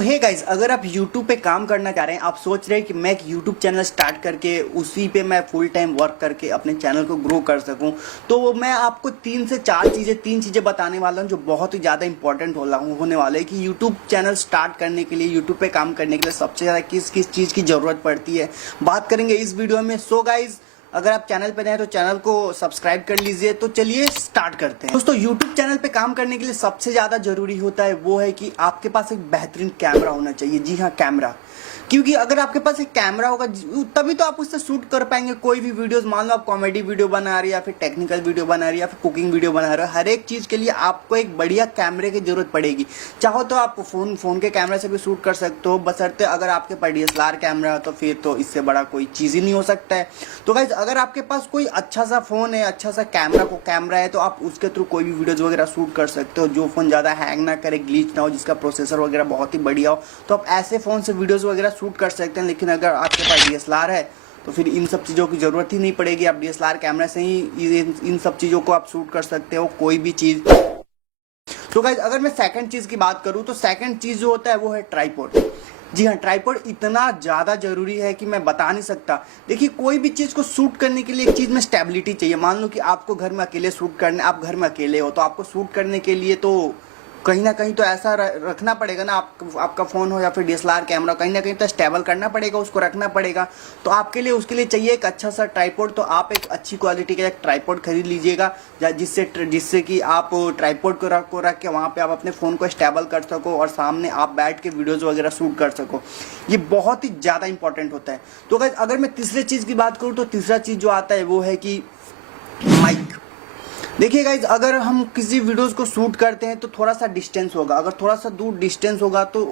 तो hey guys, अगर आप YouTube पे काम करना चाह रहे हैं, आप सोच रहे हैं कि मैं एक YouTube चैनल स्टार्ट करके उसी पे मैं फुल टाइम वर्क करके अपने चैनल को ग्रो कर सकूं, तो मैं आपको तीन चीज़ें बताने वाला हूं जो बहुत ही ज़्यादा इंपॉर्टेंट होने वाले हैं कि YouTube चैनल स्टार्ट करने के लिए, YouTube पे काम करने के लिए सबसे ज़्यादा किस किस चीज़ की ज़रूरत पड़ती है, बात करेंगे इस वीडियो में। सो गाइज, अगर आप चैनल पे नए हैं तो चैनल को सब्सक्राइब कर लीजिए। तो चलिए स्टार्ट करते हैं। दोस्तों, YouTube चैनल पे काम करने के लिए सबसे ज्यादा जरूरी होता है वो है कि आपके पास एक बेहतरीन कैमरा होना चाहिए। जी हाँ, कैमरा। क्योंकि अगर आपके पास एक कैमरा होगा तभी तो आप उससे शूट कर पाएंगे कोई भी वीडियोस। मान लो आप कॉमेडी वीडियो बना रही है या फिर टेक्निकल वीडियो बना रही है या फिर कुकिंग वीडियो बना रहे हो, हर एक चीज के लिए आपको एक बढ़िया कैमरे की जरूरत पड़ेगी। चाहो तो आप फोन के कैमरे से भी शूट कर सकते हो, बशर्ते अगर आपके पास DSLR कैमरा हो तो फिर तो इससे बड़ा कोई चीज ही नहीं हो सकता है। तो गाइस, अगर आपके पास कोई अच्छा सा फोन है, अच्छा सा कैमरा है, तो आप उसके थ्रू कोई भी वीडियोज वगैरह शूट कर सकते हो। जो फोन ज्यादा हैंग ना करे, ग्लिच ना हो, जिसका प्रोसेसर वगैरह बहुत ही बढ़िया हो, तो आप ऐसे फोन से वीडियोज वगैरह शूट कर सकते हैं। लेकिन अगर आपके पास DSLR है तो फिर इन सब चीज़ों की ज़रूरत ही नहीं पड़ेगी। आप DSLR कैमरा से ही इन सब चीज़ों को आप शूट कर सकते हो, कोई भी चीज़। तो गाइस, अगर मैं सेकंड चीज़ की बात करूं तो सेकंड चीज़ जो होता है वो है ट्राइपॉड। जी हाँ, ट्राइपॉड इतना ज़्यादा ज़रूरी है कि मैं बता नहीं सकता। देखिए, कोई भी चीज़ को शूट करने के लिए एक चीज़ में स्टेबिलिटी चाहिए। मान लो कि आपको घर में अकेले शूट करना, आप घर में अकेले हो, तो आपको शूट करने के लिए तो कहीं ना कहीं तो ऐसा रखना पड़ेगा ना। आपका फ़ोन हो या फिर DSLR कैमरा, कहीं ना कहीं तो स्टेबल करना पड़ेगा, उसको रखना पड़ेगा। तो आपके लिए उसके लिए चाहिए एक अच्छा सा ट्राइपॉड। तो आप एक अच्छी क्वालिटी का एक ट्राइपॉड खरीद लीजिएगा, जिससे कि आप ट्राइपॉड को रख के वहाँ पे आप अपने फ़ोन को स्टेबल कर सको और सामने आप बैठ के वीडियोज़ वगैरह शूट कर सको। ये बहुत ही ज़्यादा इंपॉर्टेंट होता है। तो गाइस, अगर मैं तीसरे चीज़ की बात करूँ तो तीसरा चीज़ जो आता है वो है कि माइक। देखिए गाइज, अगर हम किसी वीडियोस को शूट करते हैं तो थोड़ा सा डिस्टेंस होगा। अगर थोड़ा सा दूर डिस्टेंस होगा तो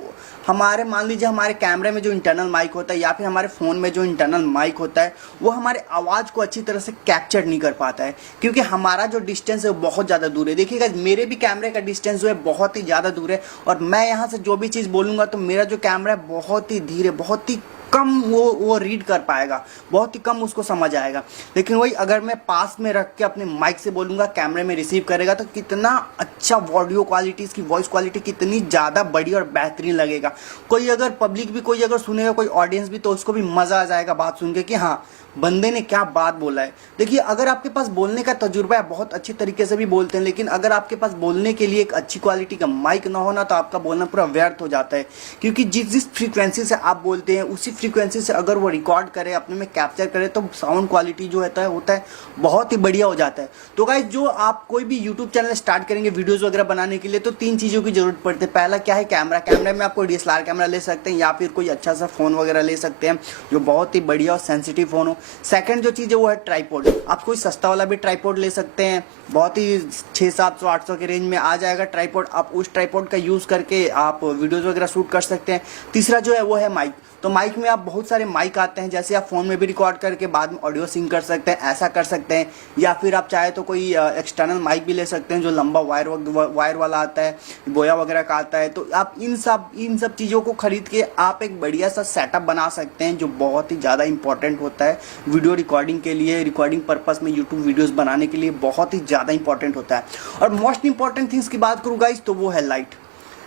मान लीजिए हमारे कैमरे में जो इंटरनल माइक होता है या फिर हमारे फ़ोन में जो इंटरनल माइक होता है वो हमारे आवाज़ को अच्छी तरह से कैप्चर नहीं कर पाता है, क्योंकि हमारा जो डिस्टेंस है वो बहुत ज़्यादा दूर है। देखिए गाइज, मेरे भी कैमरे का डिस्टेंस जो है बहुत ही ज़्यादा दूर है, और मैं यहाँ से जो भी चीज़ बोलूँगा तो मेरा जो कैमरा है बहुत ही धीरे, बहुत ही कम वो रीड कर पाएगा, बहुत ही कम उसको समझ आएगा। लेकिन वही अगर मैं पास में रख के अपने माइक से बोलूँगा, कैमरे में रिसीव करेगा, तो कितना अच्छा ऑडियो क्वालिटी, इसकी वॉइस क्वालिटी कितनी ज़्यादा बढ़िया और बेहतरीन लगेगा। कोई अगर पब्लिक भी कोई अगर सुनेगा, कोई ऑडियंस भी, तो उसको भी मज़ा आ जाएगा बात सुन के कि हाँ, बंदे ने क्या बात बोला है। देखिए, अगर आपके पास बोलने का तजुर्बा है, बहुत अच्छी तरीके से भी बोलते हैं, लेकिन अगर आपके पास बोलने के लिए एक अच्छी क्वालिटी का माइक ना होना तो आपका बोलना पूरा व्यर्थ हो जाता है। क्योंकि जिस फ्रीक्वेंसी से आप बोलते हैं उसी फ्रीक्वेंसी से अगर वो रिकॉर्ड करे, अपने में कैप्चर करे, तो साउंड क्वालिटी जो होता है बहुत ही बढ़िया हो जाता है। तो गाइस, जो आप कोई भी यूट्यूब चैनल स्टार्ट करेंगे वीडियोज़ वगैरह बनाने के लिए, तो तीन चीज़ों की जरूरत पड़ती है। पहला क्या है, कैमरा। कैमरे में आपको DSLR कैमरा ले सकते हैं या फिर कोई अच्छा सा फ़ोन वगैरह ले सकते हैं जो बहुत ही बढ़िया और सेंसिटिव फ़ोन हो। सेकंड जो चीज़ है वो है ट्राइपॉड। आप कोई सस्ता वाला भी ट्राइपॉड ले सकते हैं, बहुत ही 600-700-800 के रेंज में आ जाएगा ट्राइपॉड। आप उस ट्राइपॉड का यूज़ करके आप वीडियोज़ वगैरह शूट कर सकते हैं। तीसरा जो है वो है माइक। तो माइक में आप बहुत सारे माइक आते हैं, जैसे आप फ़ोन में भी रिकॉर्ड करके बाद में ऑडियो सिंक कर सकते हैं, ऐसा कर सकते हैं। या फिर आप चाहे तो कोई एक्सटर्नल माइक भी ले सकते हैं जो लंबा वायर वाला आता है, बोया वगैरह का आता है। तो आप इन सब चीज़ों को खरीद के आप एक बढ़िया सा सेटअप बना सकते हैं, जो बहुत ही ज़्यादा इंपॉर्टेंट होता है वीडियो रिकॉर्डिंग के लिए, रिकॉर्डिंग पर्पस में यूट्यूब वीडियोज़ बनाने के लिए बहुत ही ज़्यादा इंपॉर्टेंट होता है। और मोस्ट इंपॉर्टेंट थिंग्स की बात करूँ गाइस तो वो है लाइट।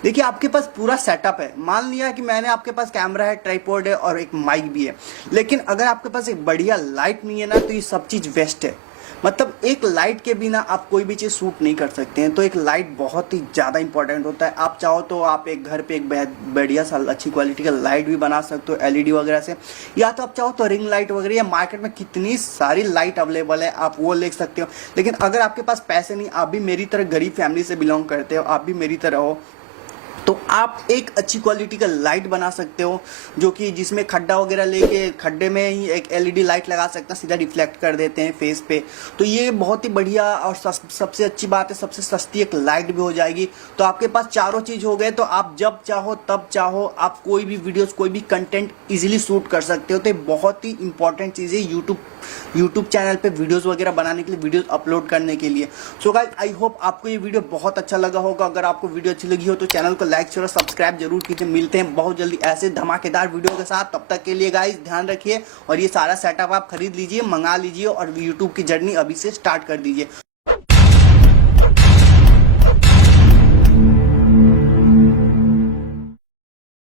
देखिए, आपके पास पूरा सेटअप है, मान लिया कि मैंने आपके पास कैमरा है, ट्राइपॉड है और एक माइक भी है, लेकिन अगर आपके पास एक बढ़िया लाइट नहीं है ना, तो ये सब चीज़ वेस्ट है। मतलब एक लाइट के बिना आप कोई भी चीज़ शूट नहीं कर सकते हैं। तो एक लाइट बहुत ही ज़्यादा इंपॉर्टेंट होता है। आप चाहो तो आप एक घर पे एक बढ़िया सा अच्छी क्वालिटी का लाइट भी बना सकते हो LED वगैरह से, या तो आप चाहो तो रिंग लाइट वगैरह, या मार्केट में कितनी सारी लाइट अवेलेबल है, आप वो ले सकते हो। लेकिन अगर आपके पास पैसे नहीं, आप भी मेरी तरह गरीब फैमिली से बिलोंग करते हो, आप भी मेरी तरह हो, तो आप एक अच्छी क्वालिटी का लाइट बना सकते हो, जो कि जिसमें खड्डा वगैरह लेके खड्डे में ही एक LED लाइट लगा सकते हैं, सीधा रिफ्लेक्ट कर देते हैं फेस पे। तो ये बहुत ही बढ़िया और सबसे अच्छी बात है, सबसे सस्ती एक लाइट भी हो जाएगी। तो आपके पास चारों चीज़ हो गए, तो आप जब चाहो तब चाहो आप कोई भी वीडियोस, कोई भी कंटेंट इजीली शूट कर सकते हो। तो ये बहुत ही इंपॉर्टेंट चीज़ है यूट्यूब चैनल पे वीडियोस वगैरह बनाने के लिए, वीडियोस अपलोड करने के लिए। सो गाइस, आई होप आपको ये वीडियो बहुत अच्छा लगा होगा। अगर आपको वीडियो अच्छी लगी हो तो चैनल को लाइक शेयर और सब्सक्राइब जरूर कीजिए। मिलते हैं बहुत जल्दी ऐसे धमाकेदार वीडियो के साथ। तब तक के लिए गाइस ध्यान रखिए, और ये सारा सेटअप आप खरीद लीजिए, मंगा लीजिए और यूट्यूब की जर्नी अभी से स्टार्ट कर दीजिए।